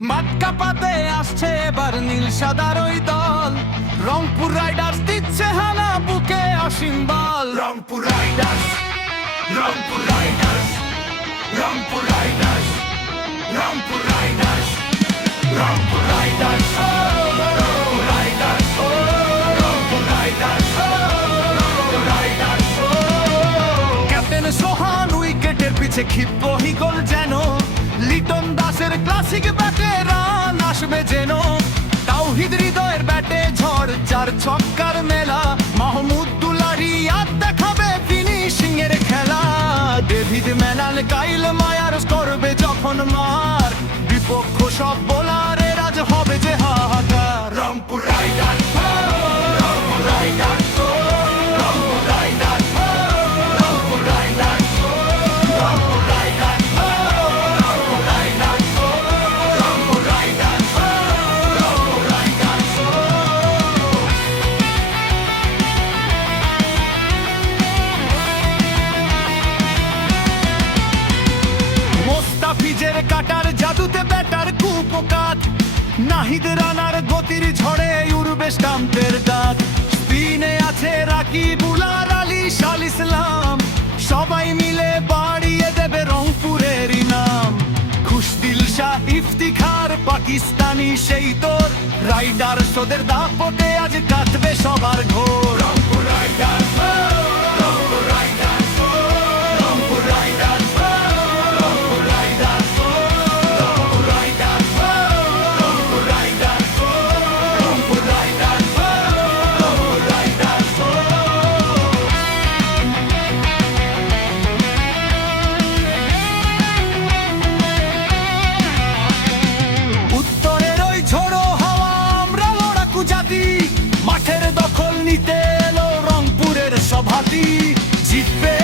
মাঠ কাঁপাতে আসছে এবার নীল সাদার ওই দল। রংপুর রাইডার্স দিচ্ছে হানা, বুকে অসীম বল। Rangpur riders, Rangpur riders, Rangpur riders, Rangpur riders, Rangpur riders, Rangpur riders, Rangpur riders, Rangpur riders. Captain Sohan উইকেটের পিছে ক্ষিপ্ত হিগল যেন, লিটন দাসের ক্লাসিক ব্যাটে রান আসবে যেন। তাওহিদ হৃদয়ের ব্যাটে ঝড়, চার ছক্কার মেলা। মাহমুদ দুলারি আর দেখাবে ফিনিশিং এর খেলা। ডেভিড মেলান কাইল মায়ার করবে যখন মার, বিপক্ষ সব বোলারের আজ হবে যে হাহাকার। Rangpur riders, Rangpur riders, Rangpur riders, Rangpur riders, Rangpur riders, Rangpur riders, Rangpur riders, Rangpur riders. মোস্তাফিজের কাটার জাদুতে ব্যাটার কুপকাত, নাহিদ রানার গতির ঝড়ে উড়বে স্টাম্পের দাঁত। স্পিনে আছে রাকিবুল আর আলী শাল ইসলাম, সবাই মিলে বাড়িয়ে দেবে রংপুরের নাম। খুশদিল শাহ ইফতিখার পাকিস্তানি সেই তোর, রাইডার্স ওদের দাপটে আজ কাটবে সবার ঘোর। Rangpur riders, Rangpur riders, Rangpur riders, Rangpur riders, Rangpur riders, Rangpur riders, Rangpur riders, Rangpur Riders. উত্তরের ওই ঝোড়ো হাওয়া, আমরা লড়াকু জাতি। মাঠের দখল নিতে এলো রংপুরের সভাটি, জিতবে